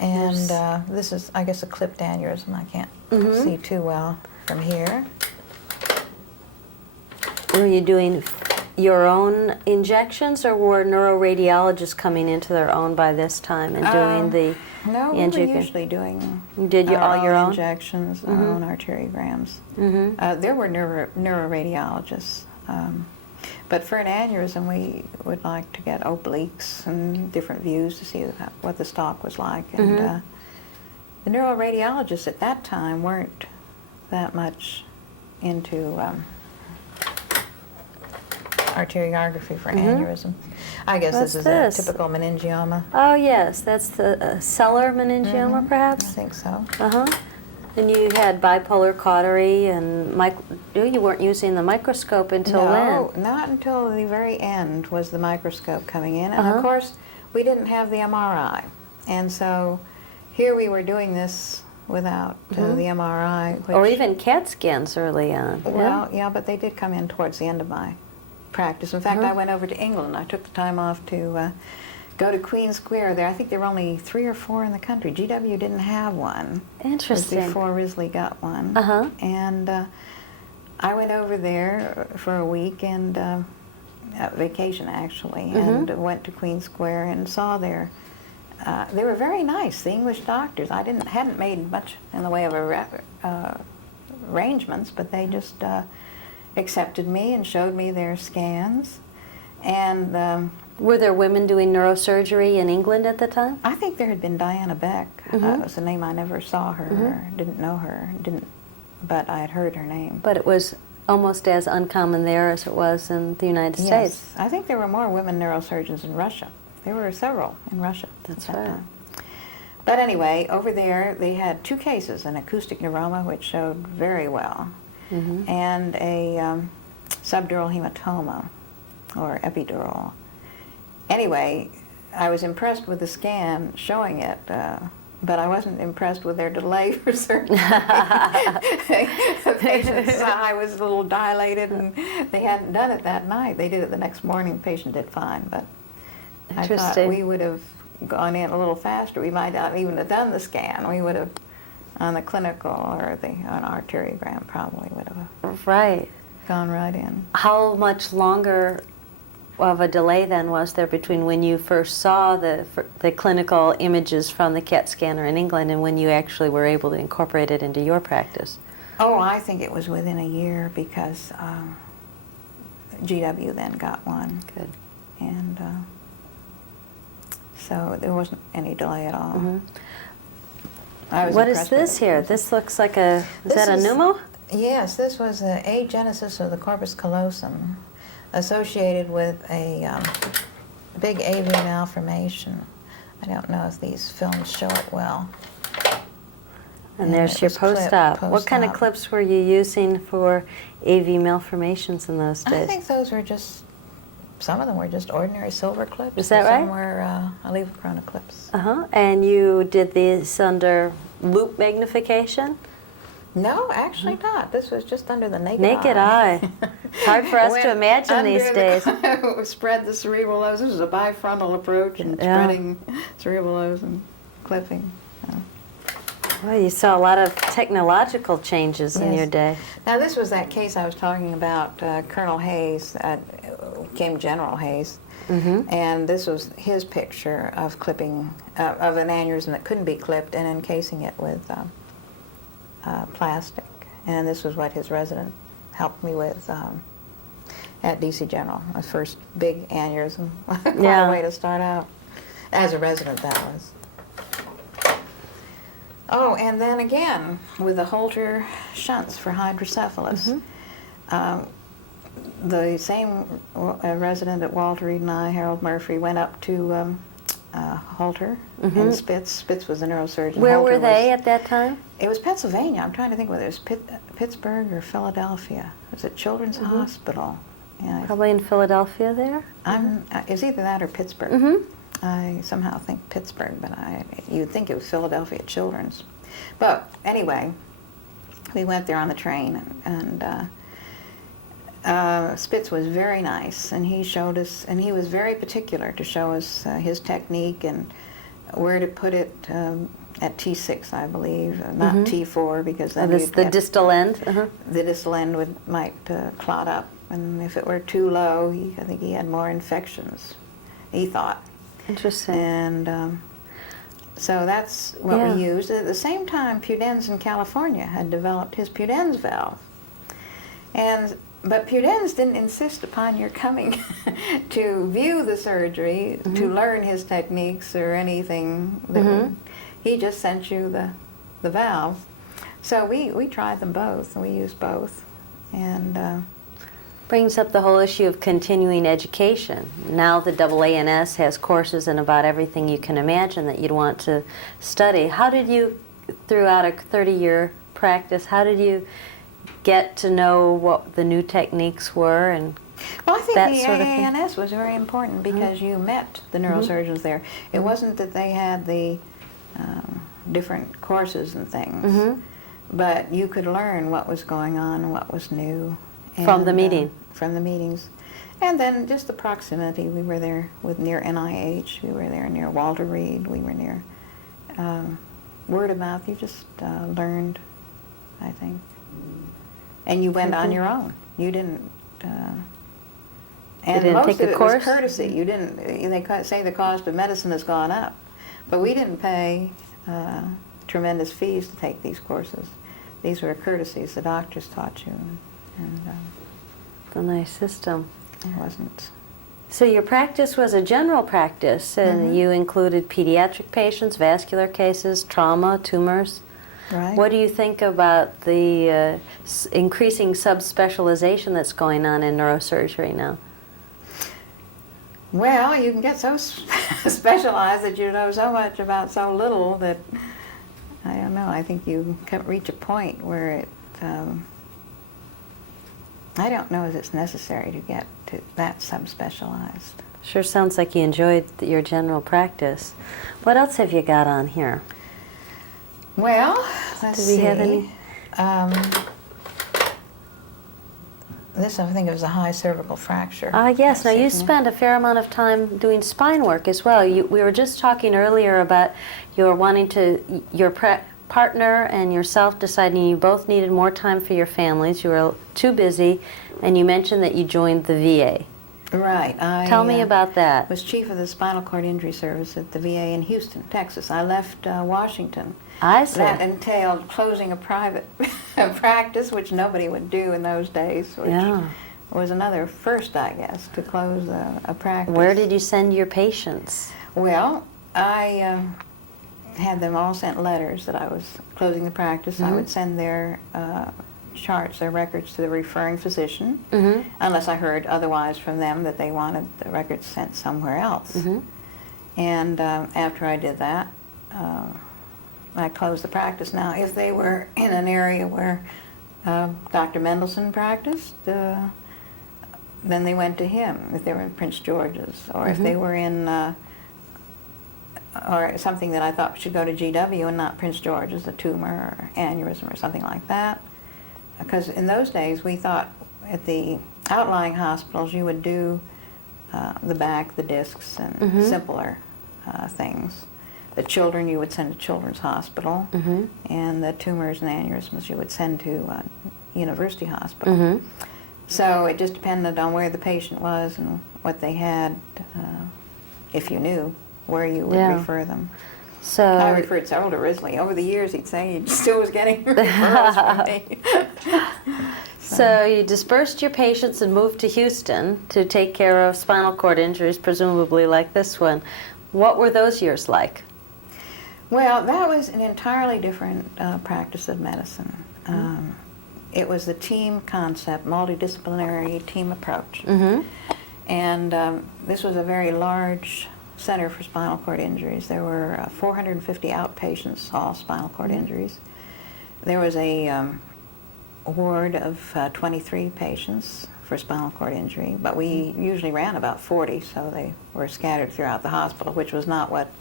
And this is, I guess, a clipped aneurysm. I can't see too well from here. Were you doing your own injections, or were neuroradiologists coming into their own by this time and doing the No, we were usually doing all your own injections, our own arteriograms. There were neuroradiologists. But for an aneurysm, we would like to get obliques and different views to see what the stalk was like. And the neuroradiologists at that time weren't that much into arteriography for aneurysm. I guess What's this is this? a typical meningioma. Oh, yes, that's the cellar meningioma, I perhaps? think so. And you had bipolar cautery, and you weren't using the microscope until when? No, not until the very end was the microscope coming in. And of course, we didn't have the MRI. And so here we were doing this without the MRI. Or even CAT scans early on. Well, yeah, but they did come in towards the end of my practice. In fact, I went over to England. I took the time off to go to Queen Square there. I think there were only 3 or 4 in the country. GW didn't have one. Interesting. It was before Risley got one. And I went over there for a week and vacation actually, and went to Queen Square and saw their. They were very nice. The English doctors. I hadn't made much in the way of arrangements, but they just accepted me and showed me their scans, and. Were there women doing neurosurgery in England at the time? I think there had been Diana Beck. It was a name I never saw her, or didn't know her, but I had heard her name. But it was almost as uncommon there as it was in the United States. Yes, I think there were more women neurosurgeons in Russia. There were several in Russia. That's at that right. time. But anyway, over there they had 2 cases, an acoustic neuroma, which showed very well, and a subdural hematoma, or epidural. Anyway, I was impressed with the scan showing it, but I wasn't impressed with their delay for surgery. The patient's eye was a little dilated, and they hadn't done it that night. They did it the next morning. The patient did fine, but I thought we would have gone in a little faster. We might not even have done the scan. We would have, on the clinical or an arteriogram, probably would have gone right in. How much longer of a delay then was there between when you first saw the clinical images from the CAT scanner in England and when you actually were able to incorporate it into your practice? Oh, I think it was within a year, because GW then got one. Good. And so there wasn't any delay at all. What is this here? This looks like is that a pneumo? Yes, this was an agenesis of the corpus callosum, associated with a big AV malformation. I don't know if these films show it well. And there's your post-op. What kind of clips were you using for AV malformations in those days? I think those were just, some of them were just ordinary silver clips. Is that right? Some were Alevochrona clips. And you did these under loop magnification? No, actually not. This was just under the naked eye. Naked eye. Hard for us to imagine these days. Spread the cerebral lobes. This was a bifrontal approach, and spreading cerebral lobes and clipping. Well, you saw a lot of technological changes in your day. Now, this was that case I was talking about, Colonel Hayes, came General Hayes, and this was his picture of clipping, of an aneurysm that couldn't be clipped and encasing it with plastic. And this was what his resident helped me with at DC General, my first big aneurysm. Quite a way to start out. As a resident, that was. Oh, and then again, with the Holter shunts for hydrocephalus. The same resident at Walter Reed and I, Harold Murphy, went up to Holter and Spitz. Spitz was a neurosurgeon. Where Holter were they at that time? It was Pennsylvania. I'm trying to think whether it was Pittsburgh or Philadelphia. It was at Children's Hospital. Yeah, probably in Philadelphia there? It was either that or Pittsburgh. I somehow think Pittsburgh, but you'd think it was Philadelphia Children's. But anyway, we went there on the train, and Spitz was very nice, and he showed us, and he was very particular to show us his technique and where to put it at T6, I believe, not T4, because then the distal end? The distal end might clot up, and if it were too low, I think he had more infections, he thought. Interesting. And so that's what we used. At the same time, Pudens in California had developed his Pudens valve. But Pudens didn't insist upon your coming to view the surgery, to learn his techniques or anything. He just sent you the valve. So we tried them both, and we used both. And brings up the whole issue of continuing education. Now the AANS has courses in about everything you can imagine that you'd want to study. How did you, throughout a 30-year practice, how did you get to know what the new techniques were and well, I think that the sort of thing? AANS was very important because you met the neurosurgeons there. It wasn't that they had the different courses and things, but you could learn what was going on and what was new. From the meeting? From the meetings. And then just the proximity. We were there near NIH. We were there near Walter Reed. We were near word of mouth. You just learned, I think. And you went on your own. You didn't. And didn't most take of a it course? was courtesy. You didn't. They say the cost of medicine has gone up, but we didn't pay tremendous fees to take these courses. These were courtesies the doctors taught you, and It's a nice system. it wasn't. So your practice was a general practice, and you included pediatric patients, vascular cases, trauma, tumors. Right. What do you think about the increasing subspecialization that's going on in neurosurgery now? Well, you can get so specialized that you know so much about so little that, I don't know, I think you can reach a point where it, I don't know if it's necessary to get to that subspecialized. Sure sounds like you enjoyed your general practice. What else have you got on here? Well, let's see. Do we have any? This, I think, it was a high cervical fracture. Yes. Now, you That's it, spent a fair amount of time doing spine work as well. We were just talking earlier about your partner and yourself deciding you both needed more time for your families. You were too busy, and you mentioned that you joined the VA. Right. Tell me about that. Was chief of the Spinal Cord Injury Service at the VA in Houston, Texas. I left Washington. I see. That entailed closing a private practice, which nobody would do in those days, which was another first, I guess, to close a practice. Where did you send your patients? Well, I had them all sent letters that I was closing the practice. I would send their charts, their records to the referring physician, unless I heard otherwise from them that they wanted the records sent somewhere else. And after I did that, I closed the practice. Now, if they were in an area where Dr. Mendelsohn practiced, then they went to him. If they were in Prince George's, or if they were in, or something that I thought should go to GW and not Prince George's, a tumor or aneurysm or something like that. Because in those days, we thought at the outlying hospitals you would do the back, the discs, and simpler things. The children you would send to Children's Hospital, and the tumors and aneurysms you would send to University Hospital. So it just depended on where the patient was and what they had, if you knew, where you would refer them. So I referred several to Isley. Over the years, he'd say he still was getting referrals from me. So you dispersed your patients and moved to Houston to take care of spinal cord injuries, presumably like this one. What were those years like? Well, that was an entirely different practice of medicine. It was the team concept, multidisciplinary team approach. And this was a very large center for spinal cord injuries. There were 450 outpatients, all spinal cord injuries. There was a ward of 23 patients for spinal cord injury, but we usually ran about 40, so they were scattered throughout the hospital, which was not what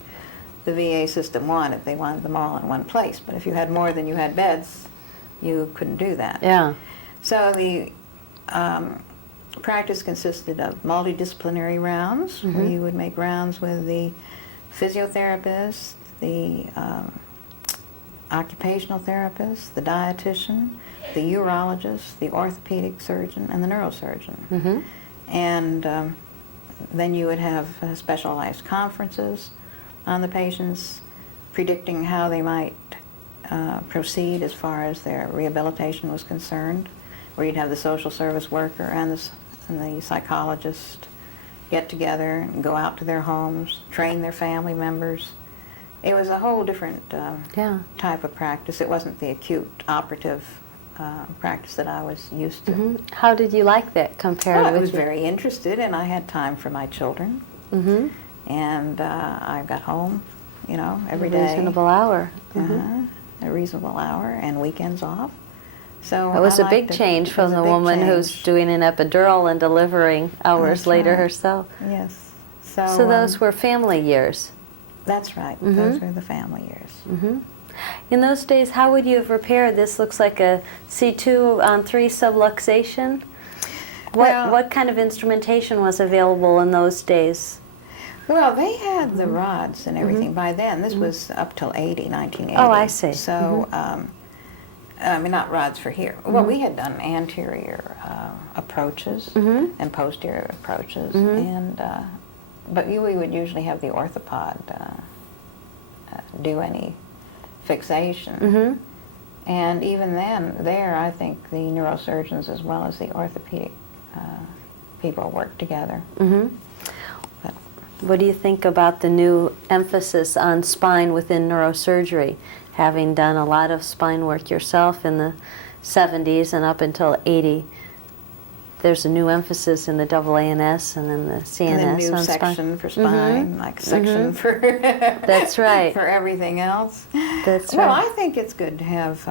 the VA system wanted. They wanted them all in one place, but if you had more than you had beds, you couldn't do that. Yeah. So the practice consisted of multidisciplinary rounds, where you would make rounds with the physiotherapist, the occupational therapist, the dietitian, the urologist, the orthopedic surgeon, and the neurosurgeon. And then you would have specialized conferences on the patients, predicting how they might proceed as far as their rehabilitation was concerned, where you'd have the social service worker and the psychologist get together and go out to their homes, train their family members. It was a whole different type of practice. It wasn't the acute operative practice that I was used to. How did you like that compared Well, I with was very interested, and I had time for my children. And I got home, you know, every day. A reasonable hour. A reasonable hour, and weekends off. So it was I a big liked it. change It from was a the big woman change. who's doing an epidural and delivering hours That's later right. herself. Yes. So those were family years. That's right. Those were the family years. In those days, how would you have repaired? This looks like a C2 on 3 subluxation. What kind of instrumentation was available in those days? Well, they had the rods and everything by then. This was up till 1980. Oh, I see. So, I mean, not rods for here. Well, we had done anterior approaches and posterior approaches, and but we would usually have the orthopod do any fixation. And even then, I think the neurosurgeons as well as the orthopedic people worked together. What do you think about the new emphasis on spine within neurosurgery? Having done a lot of spine work yourself in the 70s and up until 80, there's a new emphasis in the AANS and then the CNS and then new on section spine. for spine, like section for That's right. for everything else. That's well, right. I think it's good to have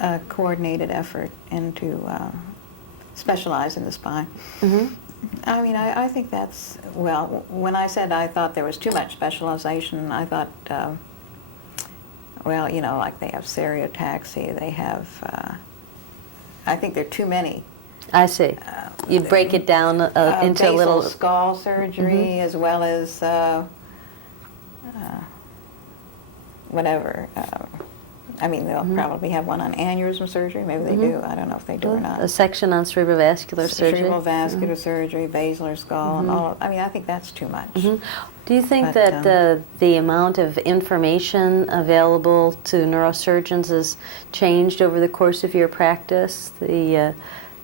a coordinated effort into specialize in the spine. I mean, I think that's, well, when I said I thought there was too much specialization, I thought, well, you know, like they have stereotaxy, they have, I think there are too many. I see. You break it down into a little... basal skull surgery as well as whatever. I mean, they'll probably have one on aneurysm surgery. Maybe they do. I don't know if they do or not. A section on cerebrovascular surgery. Cerebrovascular surgery, basilar skull, and all. I mean, I think that's too much. Do you think that the amount of information available to neurosurgeons has changed over the course of your practice? The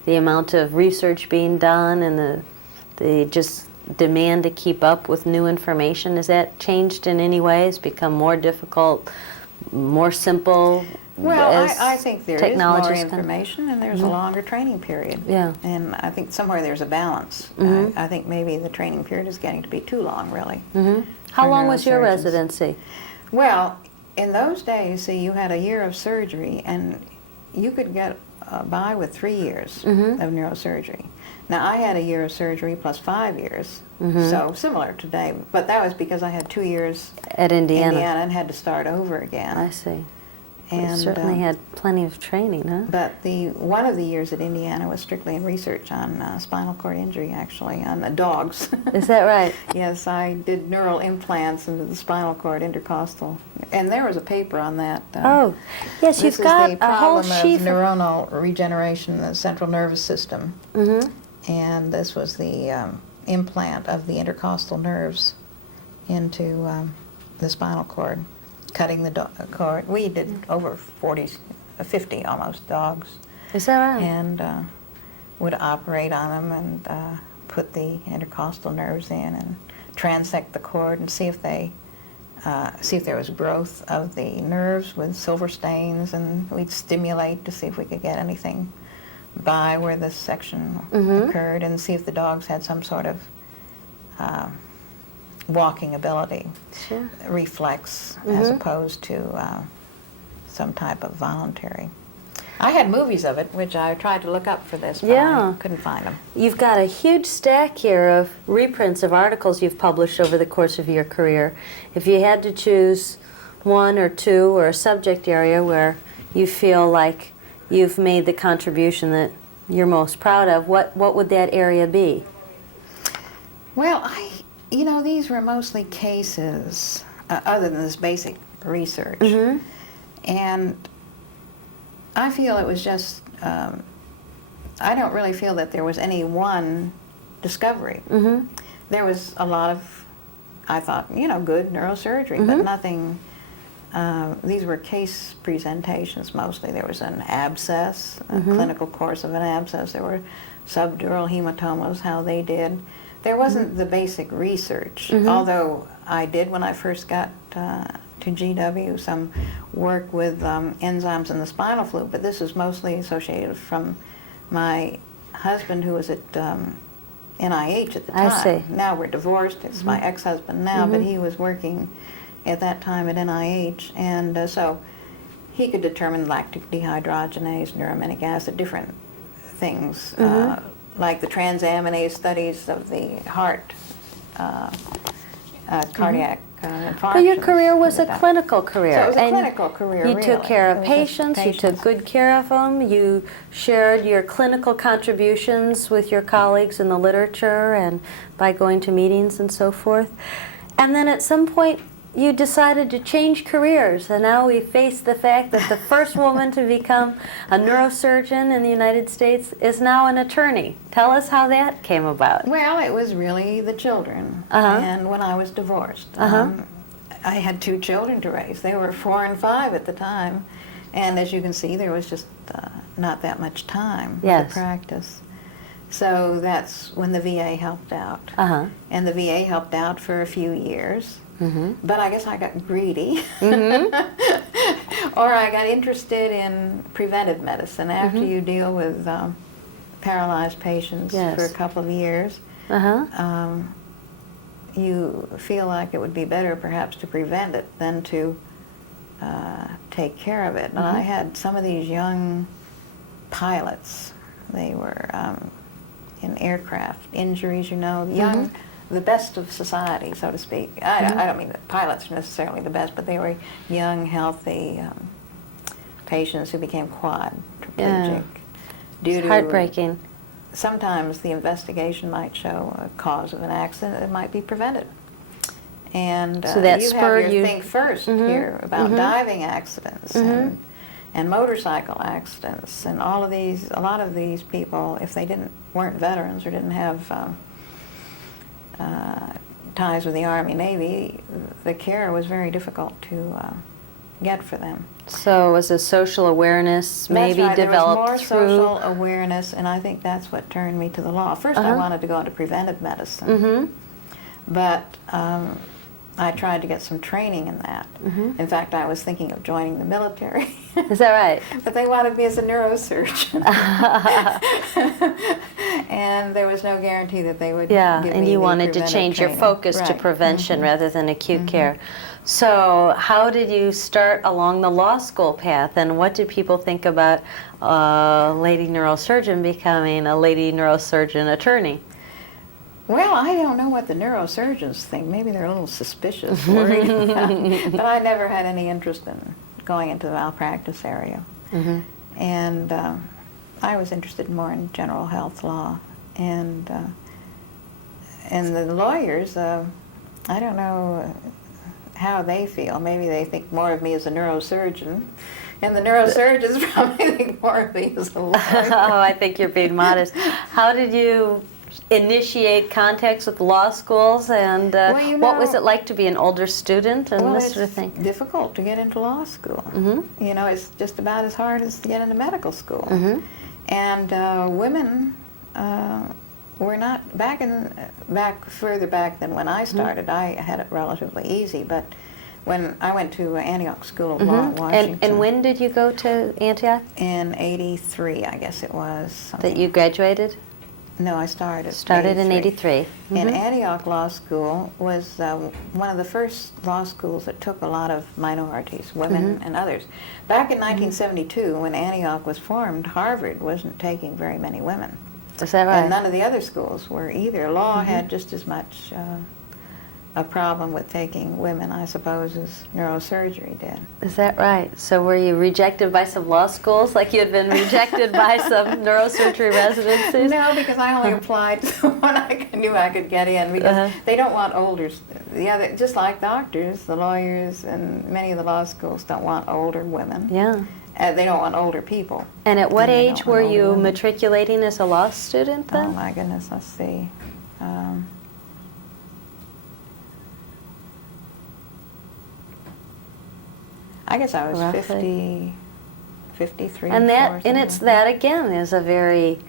amount of research being done and the just demand to keep up with new information, has that changed in any ways? Become more difficult, more simple? Well, I think there is more information, and there's a longer training period. Yeah. And I think somewhere there's a balance. I think maybe the training period is getting to be too long, really. How long was your neurosurgeons. residency? Well, in those days, see, you had a year of surgery, and you could get by with 3 years of neurosurgery. Now, I had a year of surgery plus 5 years, so similar today, but that was because I had 2 years at Indiana and had to start over again. I see. And you certainly had plenty of training, huh? But one of the years at Indiana was strictly in research on spinal cord injury, actually, on the dogs. Is that right? Yes, I did neural implants into the spinal cord intercostal, and there was a paper on that. Oh, yes, you've got the a whole problem sheaf of neuronal regeneration in the central nervous system, and this was the implant of the intercostal nerves into the spinal cord, cutting the cord. We did over 50 almost dogs. Is that right? And would operate on them and put the intercostal nerves in and transect the cord and see if there was growth of the nerves with silver stains, and we'd stimulate to see if we could get anything by where this section occurred, and see if the dogs had some sort of walking ability, reflex, as opposed to some type of voluntary. I had movies of it, which I tried to look up for this, but I couldn't find them. You've got a huge stack here of reprints of articles you've published over the course of your career. If you had to choose one or two or a subject area where you feel like you've made the contribution that you're most proud of, what would that area be? Well, these were mostly cases, other than this basic research. Mm-hmm. And I feel it was just, I don't really feel that there was any one discovery. Mm-hmm. There was a lot of, I thought, good neurosurgery, Mm-hmm. but nothing. These were case presentations mostly. There was an abscess, a Mm-hmm. clinical course of an abscess. There were subdural hematomas, how they did. There wasn't Mm-hmm. the basic research, Mm-hmm. although I did, when I first got to GW, some work with enzymes in the spinal fluid, but this is mostly associated from my husband, who was at NIH at the time. I see. Now we're divorced. It's my ex-husband now, but he was working at that time at NIH, and so he could determine lactic dehydrogenase, neurominic acid, different things, like the transaminase studies of the heart, cardiac infarctions. But your career was a that. clinical career. So it was a and clinical career, you really. took care of It was just patients, you took good care of them, you shared your clinical contributions with your colleagues in the literature and by going to meetings and so forth. And then at some point, you decided to change careers, and now we face the fact that the first woman to become a neurosurgeon in the United States is now an attorney. Tell us how that came about. Well, it was really the children, Uh-huh. and when I was divorced. Uh-huh. I had 2 children to raise. They were 4 and 5 at the time, and as you can see, there was just not that much time Yes. to practice. So that's when the VA helped out. Uh-huh. And the VA helped out for a few years. Mm-hmm. But I guess I got greedy, Mm-hmm. or I got interested in preventive medicine. After you deal with paralyzed patients Yes. for a couple of years, Uh-huh. you feel like it would be better perhaps to prevent it than to take care of it. And I had some of these young pilots. They were in aircraft injuries, young, the best of society, so to speak. I don't mean that pilots are necessarily the best, but they were young, healthy patients who became quadriplegic due to Heartbreaking. sometimes the investigation might show a cause of an accident that might be prevented. And So that you spurred have your you- think first here about diving accidents and motorcycle accidents and all of these. A lot of these people, if they weren't veterans or didn't have ties with the Army, Navy, the care was very difficult to get for them. So was a social awareness maybe That's right. developed There was more through... social awareness, and I think that's what turned me to the law. First, I wanted to go into preventive medicine, Mm-hmm. but I tried to get some training in that. In fact, I was thinking of joining the military, Is that right? but they wanted me as a neurosurgeon, and there was no guarantee that they would Yeah, give and me you the wanted to preventive change your training. focus to Right. prevention rather than acute care. So how did you start along the law school path, and what did people think about a lady neurosurgeon becoming a lady neurosurgeon attorney? Well, I don't know what the neurosurgeons think. Maybe they're a little suspicious, worried about it. But I never had any interest in going into the malpractice area. And I was interested more in general health law. And the lawyers, I don't know how they feel. Maybe they think more of me as a neurosurgeon. And the neurosurgeons probably think more of me as a lawyer. Oh, I think you're being modest. How did you initiate contacts with law schools, and Well, what was it like to be an older student and Well, this it's sort of thing? difficult to get into law school. It's just about as hard as to get into medical school. And women were not further back than when I started. I had it relatively easy, but when I went to Antioch School of Law in Washington. And when did you go to Antioch? In '83, I guess it was. That you graduated? No, I started. Started in '83. And Antioch Law School was one of the first law schools that took a lot of minorities, women and others. Back in 1972, when Antioch was formed, Harvard wasn't taking very many women. Is that right? And none of the other schools were either. Law had just as much a problem with taking women, I suppose, as neurosurgery did. Is that right? So were you rejected by some law schools, like you had been rejected by some neurosurgery residencies? No, because I only applied to one I knew I could get in, because they don't want older, just like doctors, the lawyers and many of the law schools don't want older women. Yeah. They don't want older people. And at what age were you matriculating as a law student then? Oh my goodness, let's see. I guess I was Roughly. 53. And that again is a very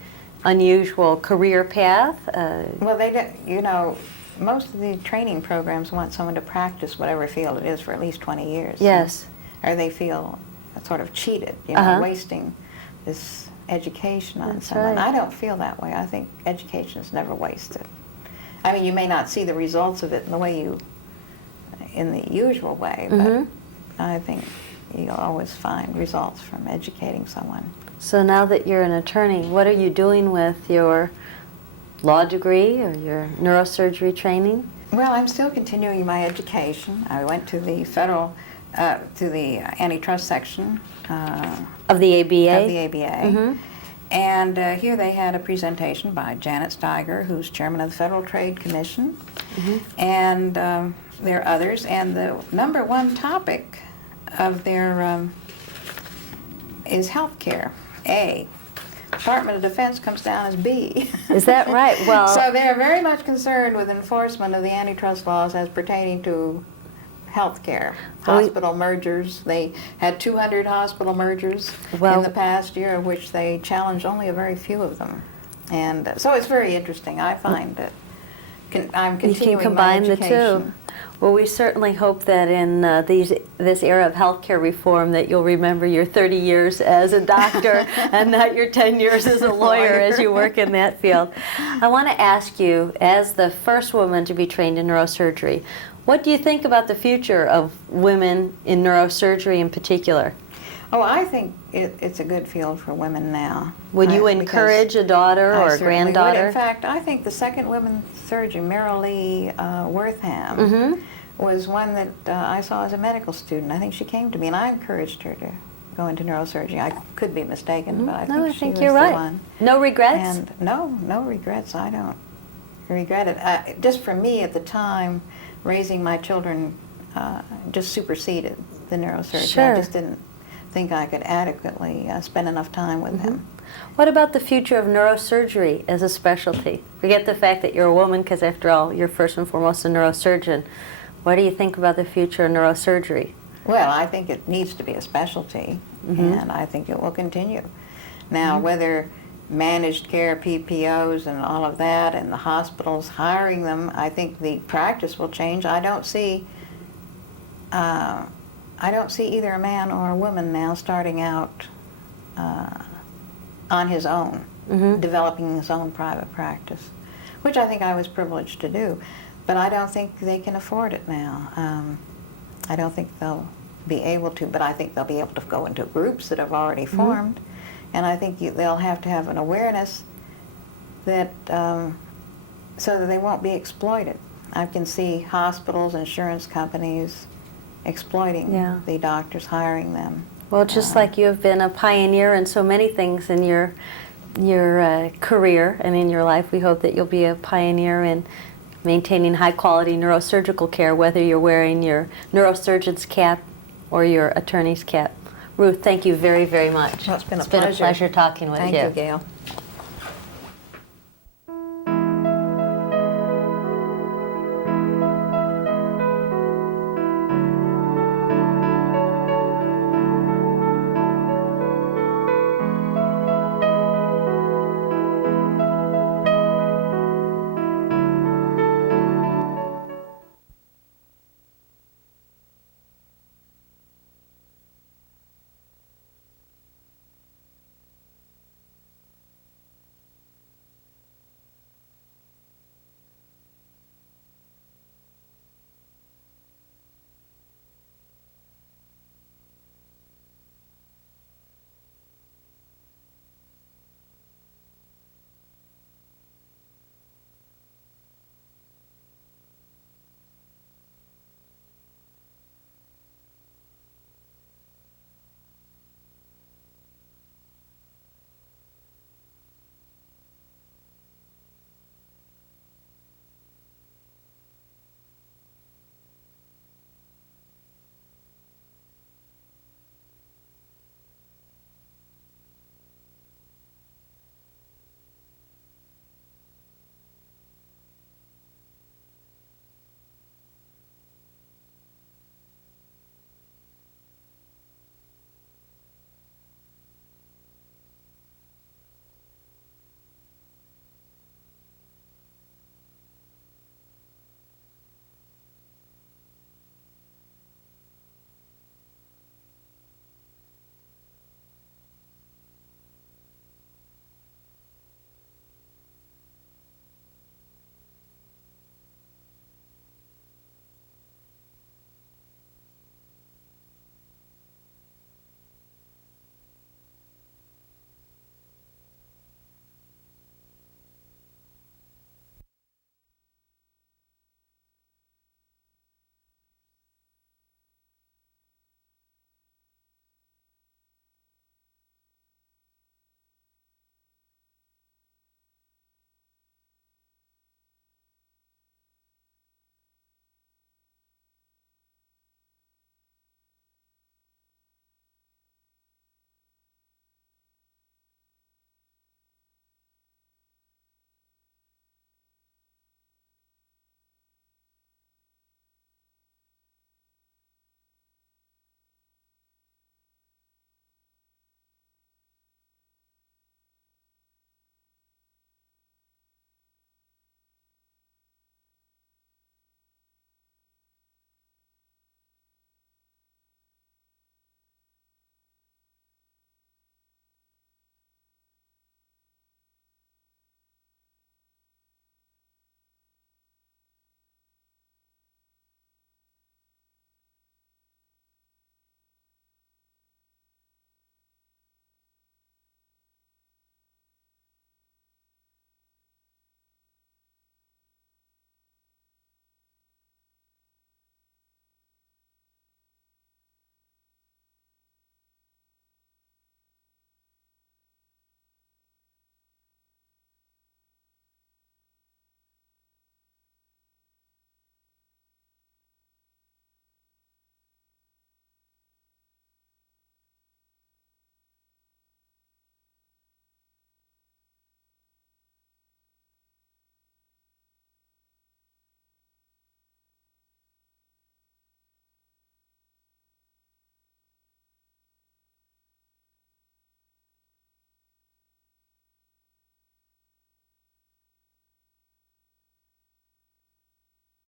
unusual career path. Well, they don't, most of the training programs want someone to practice whatever field it is for at least 20 years. Yes. Or they feel sort of cheated, wasting this education on someone. Right. I don't feel that way. I think education is never wasted. I mean, you may not see the results of it in the usual way, but I think you'll always find results from educating someone. So now that you're an attorney, what are you doing with your law degree or your neurosurgery training? Well, I'm still continuing my education. I went to the to the antitrust section of the ABA. And here they had a presentation by Janet Steiger, who's chairman of the Federal Trade Commission, and there are others. And the number one topic of their is health care, A. Department of Defense comes down as B. Is that right? Well, so they're very much concerned with enforcement of the antitrust laws as pertaining to health care. Hospital mergers. They had 200 hospital mergers in the past year, of which they challenged only a very few of them. And so it's very interesting. I find that I'm continuing you can combine my education. The two. Well, we certainly hope that in this era of healthcare reform that you'll remember your 30 years as a doctor and not your 10 years as a lawyer as you work in that field. I want to ask you, as the first woman to be trained in neurosurgery, what do you think about the future of women in neurosurgery in particular? Oh, I think it's a good field for women now. Would you encourage a daughter or a granddaughter? Would. In fact, I think the second woman surgeon, Merrill Lee Wortham, was one that I saw as a medical student. I think she came to me, and I encouraged her to go into neurosurgery. I could be mistaken, but I think she was you're the right. one. No regrets? And no regrets. I don't regret it. Just for me at the time, raising my children just superseded the neurosurgery. Sure. I just didn't think I could adequately spend enough time with them. What about the future of neurosurgery as a specialty? Forget the fact that you're a woman, because after all, you're first and foremost a neurosurgeon. What do you think about the future of neurosurgery? Well, I think it needs to be a specialty, and I think it will continue. Now, whether managed care, PPOs, and all of that, and the hospitals hiring them, I think the practice will change. I don't see either a man or a woman now starting out on his own, developing his own private practice, which I think I was privileged to do. But I don't think they can afford it now. I don't think they'll be able to, but I think they'll be able to go into groups that have already formed, and I think they'll have to have an awareness that so that they won't be exploited. I can see hospitals, insurance companies exploiting the doctors, hiring them. Well, just like you have been a pioneer in so many things in your career and in your life, we hope that you'll be a pioneer in maintaining high-quality neurosurgical care, whether you're wearing your neurosurgeon's cap or your attorney's cap. Ruth, thank you very, very much. Well, it's been a pleasure talking with you. Thank you, Gail.